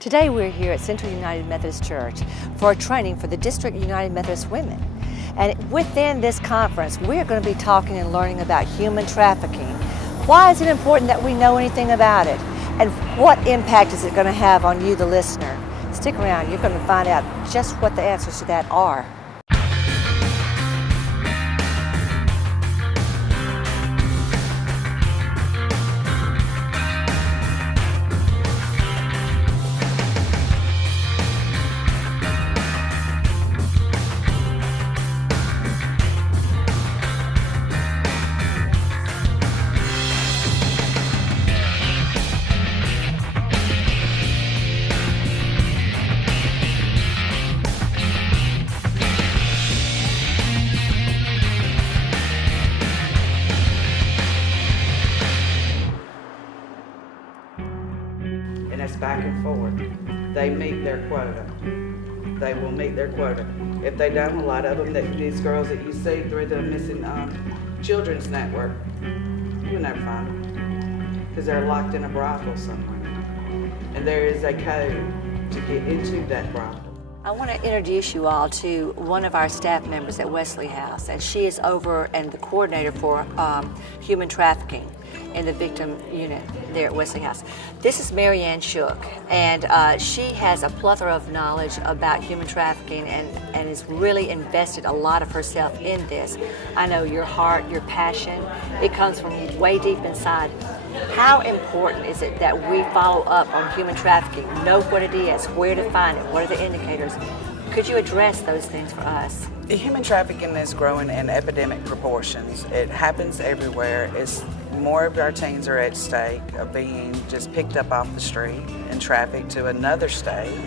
Today we're here at Central United Methodist Church for a training for the District United Methodist Women. And within this conference, we're going to be talking and learning about human trafficking. Why is it important that we know anything about it? And what impact is it going to have on you, the listener? Stick around, you're going to find out just what the answers to that are. Back and forth. They meet their quota. They will meet their quota. If they don't, a lot of them, these girls that you see through the missing children's network, you'll never find them because they're locked in a brothel somewhere. And there is a code to get into that brothel. I want to introduce you all to one of our staff members at Wesley House, and she is over and the coordinator for human trafficking in the victim unit there at Wesley House. This is Meridian, and she has a plethora of knowledge about human trafficking and has really invested a lot of herself in this. I know your heart, your passion, it comes from way deep inside. How important is it that we follow up on human trafficking, know what it is, where to find it, what are the indicators? Could you address those things for us? Human trafficking is growing in epidemic proportions. It happens everywhere. More of our teens are at stake of being just picked up off the street and trafficked to another state.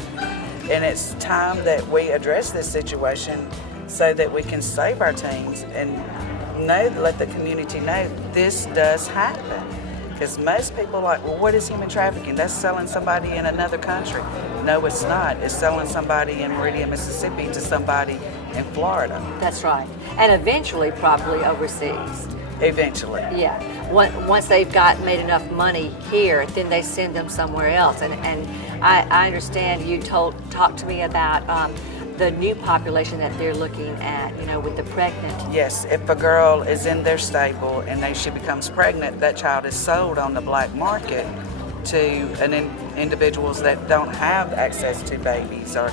And it's time that we address this situation so that we can save our teens and let the community know this does happen. Because most people are like, well, what is human trafficking? That's selling somebody in another country. No, it's not. It's selling somebody in Meridian, Mississippi to somebody in Florida. That's right. And eventually probably overseas. Eventually. Yeah. Once they've made enough money here, then they send them somewhere else. And I understand you talked to me about the new population that they're looking at, with the pregnant. Yes, if a girl is in their stable and she becomes pregnant, that child is sold on the black market to individuals that don't have access to babies or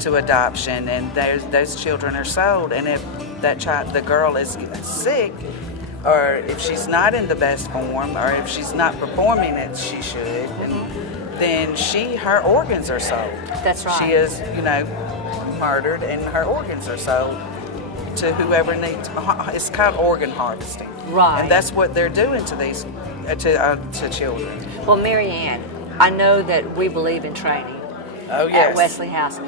to adoption, and those children are sold. And if the girl is sick, or if she's not in the best form, or if she's not performing as she should, then her organs are sold. That's right. She is, murdered, and her organs are sold to whoever needs. It's called organ harvesting. Right. And that's what they're doing to these to children. Well, Meridian, I know that we believe in training at Wesley House.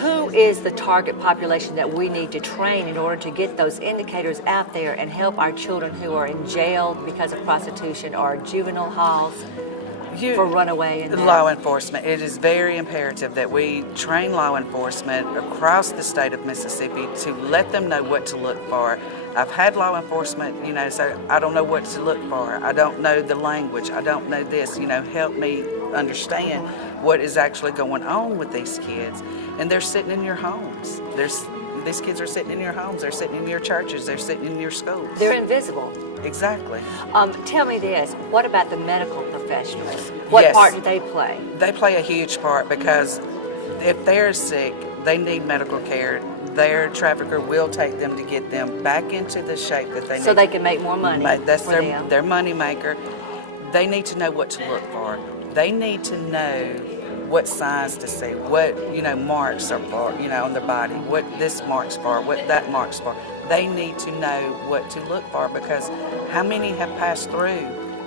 Who is the target population that we need to train in order to get those indicators out there and help our children who are in jail because of prostitution or juvenile halls for runaway? And law enforcement. It is very imperative that we train law enforcement across the state of Mississippi to let them know what to look for. I've had law enforcement, say, I don't know what to look for. I don't know the language. I don't know this. Help me understand what is actually going on with these kids. And they're sitting in your homes. These kids are sitting in your homes. They're sitting in your churches. They're sitting in your schools. They're invisible. Exactly. Tell me this. What about the medical professionals? What part do they play? They play a huge part, because if they're sick, they need medical care. Their trafficker will take them to get them back into the shape that they need. So they can make more money. That's their money maker. They need to know what to look for. They need to know what signs to see, what marks are for, on their body, what this marks for, what that marks for. They need to know what to look for, because how many have passed through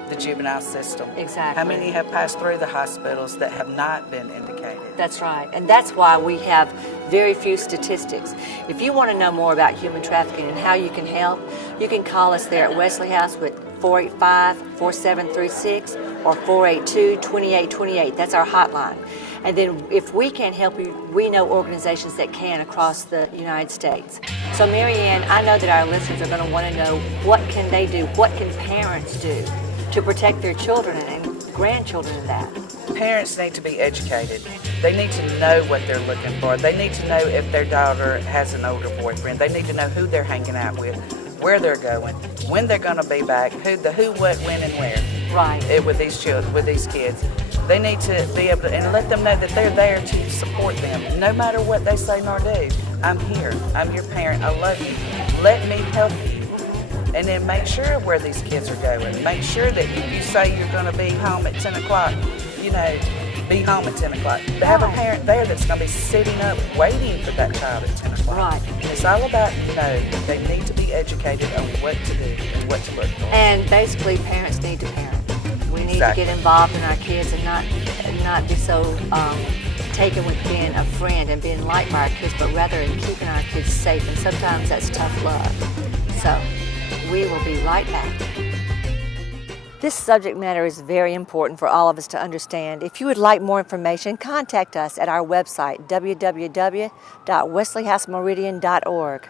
the juvenile system? Exactly. How many have passed through the hospitals that have not been indicated? That's right, and that's why we have very few statistics. If you want to know more about human trafficking and how you can help, you can call us there at Wesley House with 485-4736 or 482-2828. That's our hotline. And then if we can't help you, we know organizations that can across the United States. So Meridian, I know that our listeners are going to want to know, what can they do? What can parents do to protect their children? And grandchildren in that? Parents need to be educated. They need to know what they're looking for. They need to know if their daughter has an older boyfriend. They need to know who they're hanging out with, where they're going, when they're going to be back, who, what, when, and where. Right. With these children, with these kids. They need to be able to, and let them know that they're there to support them, no matter what they say nor do. I'm here. I'm your parent. I love you. Let me help you. And then make sure where these kids are going. Make sure that if you say you're going to be home at 10 o'clock, you know, be home at 10 o'clock. But have a parent there that's going to be sitting up waiting for that child at 10 o'clock. Right. And it's all about, you know, they need to be educated on what to do and what to look for. And basically, parents need to parent. We need Exactly. to get involved in our kids and not be so taken with being a friend and being liked by our kids, but rather in keeping our kids safe. And sometimes that's tough love. So we will be right back. This subject matter is very important for all of us to understand. If you would like more information, contact us at our website, www.wesleyhousemeridian.org.